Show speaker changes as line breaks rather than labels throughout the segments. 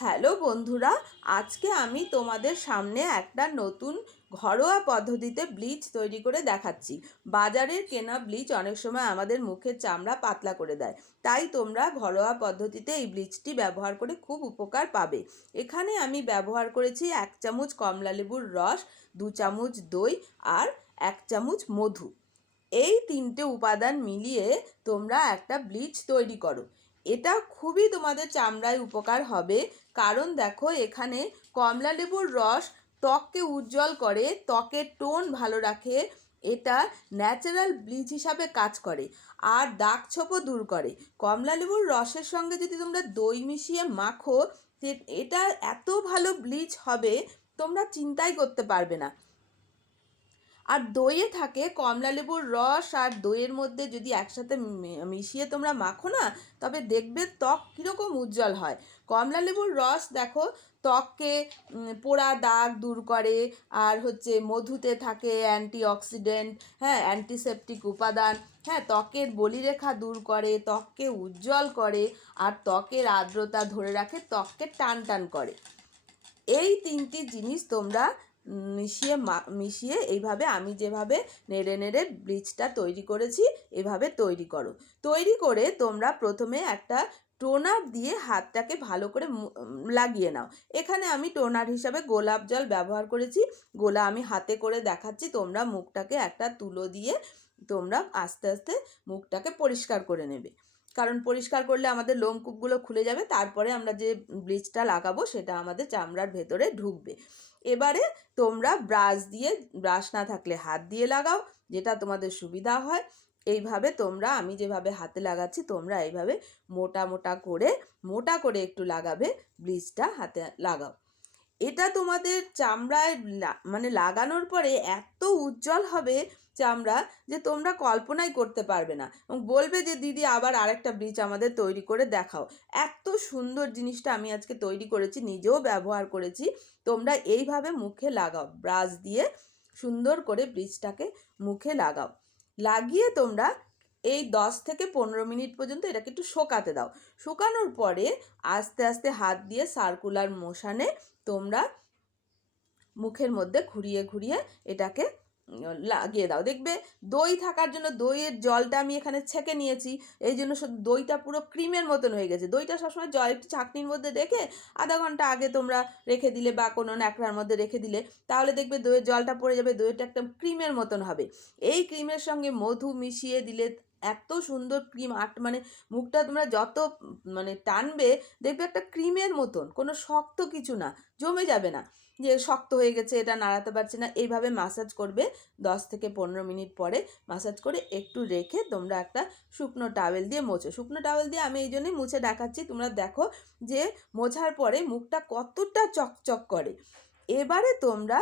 Hello বন্ধুরা, আজকে আমি তোমাদের সামনে একটা নতুন ঘরোয়া পদ্ধতিতে ব্লিচ তৈরি করে দেখাচ্ছি। বাজারের কেনা ব্লিচ অনেক সময় আমাদের মুখের চামড়া পাতলা করে দেয়। তাই তোমরা ঘরোয়া পদ্ধতিতে এই ব্লিচটি ব্যবহার করে খুব উপকার পাবে। এখানে আমি ব্যবহার করেছি এক চামচ কমলা লেবুর রস, দু চামচ দই আর এক চামচ মধু। এই তিনটে উপাদান মিলিয়ে তোমরা একটা ব্লিচ তৈরি করো। এটা খুবই তোমাদের চামড়ায় উপকার হবে। কারণ দেখো, এখানে কমলা লেবুর রস ত্বককে উজ্জ্বল করে, ত্বকের টোন ভালো রাখে, এটা ন্যাচারাল ব্লিচ হিসাবে কাজ করে, আর দাগ ছোপও দূর করে। কমলা লেবুর রসের সঙ্গে যদি তোমরা দই মিশিয়ে মাখো এটা এত ভালো ব্লিচ হবে, তোমরা চিন্তাই করতে পারবে না। আর দইয়ে থাকে কমলা লেবুর রস আর দইয়ের মধ্যে যদি একসাথে মিশিয়ে তোমরা মাখো না, তবে দেখবে ত্বক কীরকম উজ্জ্বল হয়। কমলা লেবুর রস দেখো, ত্বককে পোড়া দাগ দূর করে আর হচ্ছে মধুতে থাকে অ্যান্টি অক্সিডেন্ট হ্যাঁ অ্যান্টিসেপটিক উপাদান হ্যাঁ ত্বকের বলিরেখা দূর করে, ত্বককে উজ্জ্বল করে আর ত্বকের আর্দ্রতা ধরে রাখে, ত্বককে টান টান করে। এই তিনটি জিনিস তোমরা মিশিয়ে মিশিয়ে এইভাবে আমি যেভাবে নেড়ে নেড়ে ব্লিচটা তৈরি করেছি, এভাবে তৈরি করো। তৈরি করে তোমরা প্রথমে একটা টোনার দিয়ে হাতটাকে ভালো করে লাগিয়ে নাও। এখানে আমি টোনার হিসাবে গোলাপ জল ব্যবহার করেছি। গোলা আমি হাতে করে দেখাচ্ছি, তোমরা মুখটাকে একটা তুলো দিয়ে তোমরা আস্তে আস্তে মুখটাকে পরিষ্কার করে নেবে। কারণ পরিষ্কার করলে আমাদের লোমকূপগুলো খুলে যাবে, তারপরে আমরা যে ব্লিচটা লাগাবো সেটা আমাদের চামড়ার ভেতরে ঢুকবে। এবারে তোমরা ব্রাশ দিয়ে, ব্রাশ না থাকলে হাত দিয়ে লাগাও, যেটা তোমাদের সুবিধা হয়। এইভাবে তোমরা, আমি যেভাবে হাতে লাগাচ্ছি, তোমরা এইভাবে মোটা মোটা করে মোটা করে একটু লাগাবে, ব্লিচটা হাতে লাগাও। এটা তোমাদের চামড়ায় মানে লাগানোর পরে এত উজ্জ্বল হবে চামড়া যে তোমরা কল্পনাই করতে পারবে না। এবং বলবে যে, দিদি, আবার আরেকটা ব্রিজ আমাদের তৈরি করে দেখাও। এত সুন্দর জিনিসটা আমি আজকে তৈরি করেছি, নিজেও ব্যবহার করেছি। তোমরা এইভাবে মুখে লাগাও ব্রাশ দিয়ে সুন্দর করে ব্রিজটাকে মুখে লাগাও। লাগিয়ে তোমরা এই দশ থেকে পনেরো মিনিট পর্যন্ত এটাকে একটু শোকাতে দাও। শুকানোর পরে আস্তে আস্তে হাত দিয়ে সার্কুলার মোশানে তোমরা মুখের মধ্যে ঘুরিয়ে ঘুরিয়ে এটাকে লাগিয়ে দাও। দেখবে দই থাকার জন্য দইয়ের জলটা আমি এখানে ছেঁকে নিয়েছি। এই জন্য দইটা পুরো ক্রিমের মতন হয়ে গেছে। দইটা সবসময় জল একটু চাকনির মধ্যে রেখে আধা ঘণ্টা আগে তোমরা রেখে দিলে বা কোনো ন্যাকড়ার মধ্যে রেখে দিলে, তাহলে দেখবে দইয়ের জলটা পড়ে যাবে দইটা একটা ক্রিমের মতন হবে। এই ক্রিমের সঙ্গে মধু মিশিয়ে দিলে এত সুন্দর ক্রিম আট মানে মুখটা তোমরা যত মানে টানবে, দেখবে একটা ক্রিমের মতন, কোনো শক্ত কিছু না, জমে যাবে না। যে শক্ত হয়ে গেছে, এটা নাড়াতে পারছি না। এইভাবে মাসাজ করবে দশ থেকে পনেরো মিনিট পরে। মাসাজ করে একটু রেখে তোমরা একটা শুকনো টাওয়েল দিয়ে মোছো। শুকনো টাওয়েল দিয়ে আমি এই জন্যই মুছে দেখাচ্ছি, তোমরা দেখো যে মোছার পরে মুখটা কতটা চকচক করে। এবারে তোমরা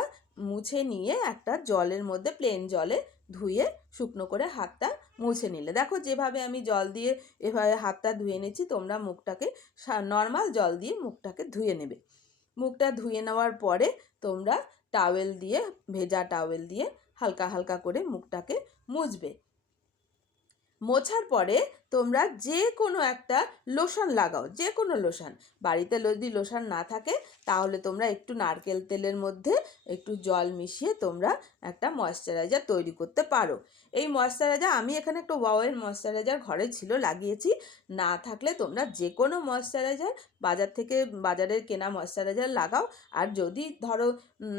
মুছে নিয়ে একটা জলের মধ্যে প্লেন জলে ধুয়ে শুকনো করে হাতটা মুছে নিলে। দেখো যেভাবে আমি জল দিয়ে এভাবে হাতটা ধুয়ে নিচ্ছি, তোমরা মুখটাকে নর্মাল জল দিয়ে মুখটাকে ধুয়ে নেবে। মুখটা ধুয়ে নেওয়ার পরে তোমরা টাওয়েল দিয়ে, ভেজা টাওয়েল দিয়ে হালকা হালকা করে মুখটাকে মুছবে। মোছার পরে তোমরা যে কোনো একটা লোশন লাগাও যে কোনো লোশন। বাড়িতে যদি লোশন না থাকে, তাহলে তোমরা একটু নারকেল তেলের মধ্যে একটু জল মিশিয়ে তোমরা একটা ময়শ্চারাইজার তৈরি করতে পারো। এই ময়শ্চারাইজার, আমি এখানে একটা ওয়াওয়ের ময়শ্চারাইজার ঘরে ছিল, লাগিয়েছি। না থাকলে তোমরা যে কোনো ময়শ্চারাইজার, বাজার থেকে বাজারের কেনা ময়শ্চারাইজার লাগাও। আর যদি ধরো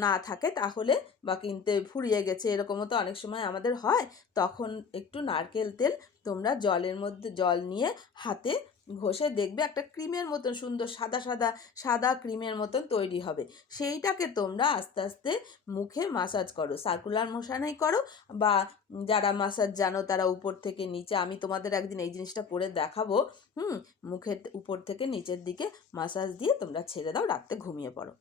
না থাকে তাহলে বা কিনতে ফুরিয়ে গেছে, এরকমও তো অনেক সময় আমাদের হয়, তখন একটু নারকেল তেল তোমরা জলের মধ্যে, জল নিয়ে হাতে ঘষে দেখবে একটা ক্রিমের মতন সুন্দর সাদা সাদা সাদা ক্রিমের মতন তৈরি হবে। সেইটাকে তোমরা আস্তে আস্তে মুখে মাসাজ করো। সার্কুলার মোশানেই করো বা যারা মাসাজ জানো তারা উপর থেকে নিচে, আমি তোমাদের একদিন এই জিনিসটা করে দেখাবো, হুম? মুখের উপর থেকে নিচের দিকে মাসাজ দিয়ে তোমরা ছেড়ে দাও, রাত্রে ঘুমিয়ে পড়ো।